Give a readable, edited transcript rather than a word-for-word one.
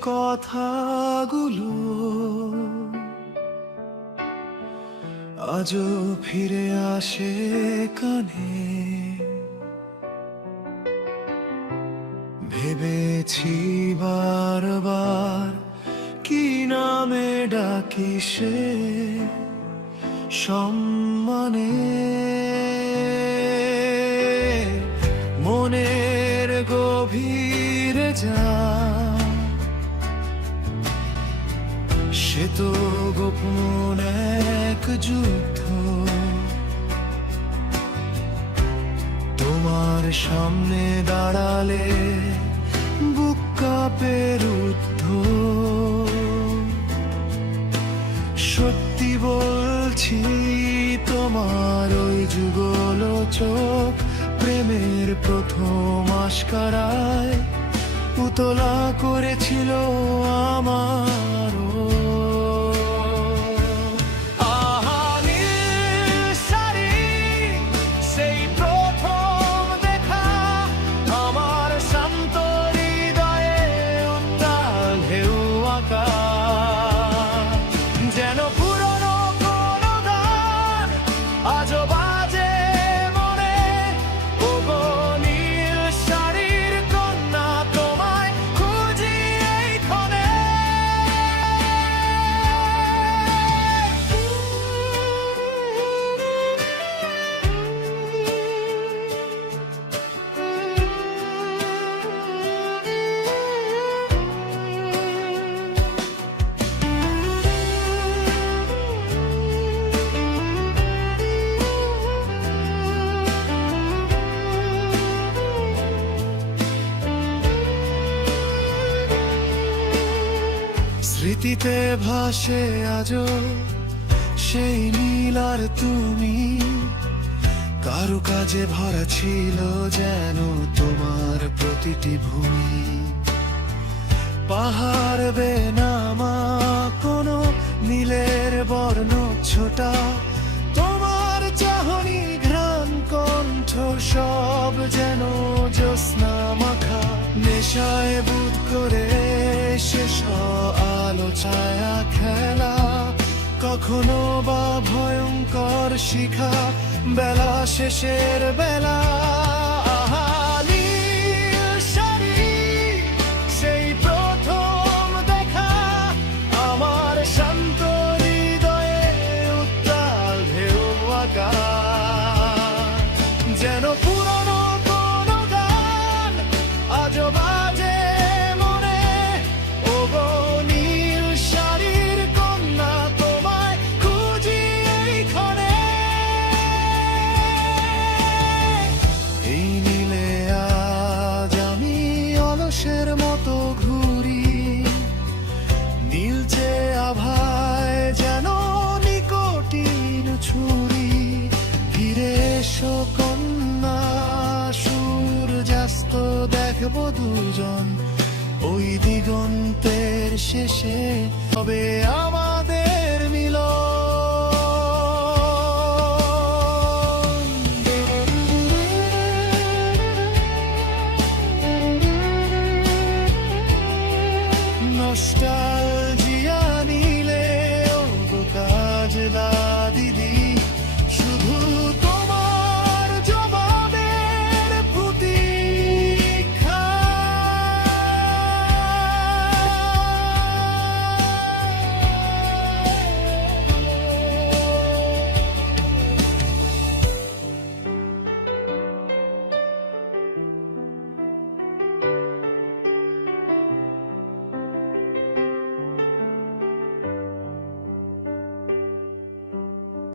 কথাগুলো আজও ফিরে আসে কানে। ভেবেছি বারবার কি নামে ডাকি সে সম্মানে। মনের গভীরে যা সে তো গোপন এক যুদ্ধ। তোমার সামনে দাঁড়ালে বুক কাঁপে রুদ্ধ। সত্যি বলছি তোমার ওই যুগল চোখ প্রেমের প্রথম আস্কারায় পুতলা করেছিল আমারও। যেন পুরনো কোনো গান আজও বাজে মনে। ওগো নীল শাড়ির কন্যা তোমায় খুঁজি এইখানে। স্মৃতিতে ভাসে আজও সেই নীল আর তুমি। কারু কাজে ভরা ছিল যেন তোমার প্রতিটি ভূমি। পাহাড় বেনামা কোনো নীলের বর্ণ ছোটা। তোমার চাহনি ঘ্রাণ কণ্ঠ সব যেন জ্যোৎস্না মাখা। নেশায় বুধ করে শেষ আলো ছায়া খেলা। কখনো বা ভয়ঙ্কর শিখা বেলা শেষের বেলা। আহা নীল শাড়ি সেই প্রথম দেখা আমার শান্ত হৃদয়ে উত্তাল ঢেউ আঁকা। যেন পুরনো কোনো গান আজও বাজে মনে। ওগো নীল শাড়ির কন্যা তোমায় খুঁজি এইখানে। এই নীলে আজ আমি অলসের মতো ঘুরি। নীলচে আভায় যেন নিকটিন ছুরি। ফিরে এসো কন্যা সূর্যাস্ত দেখবো দুজন ওই দিগন্তের শেষে। তবে আমার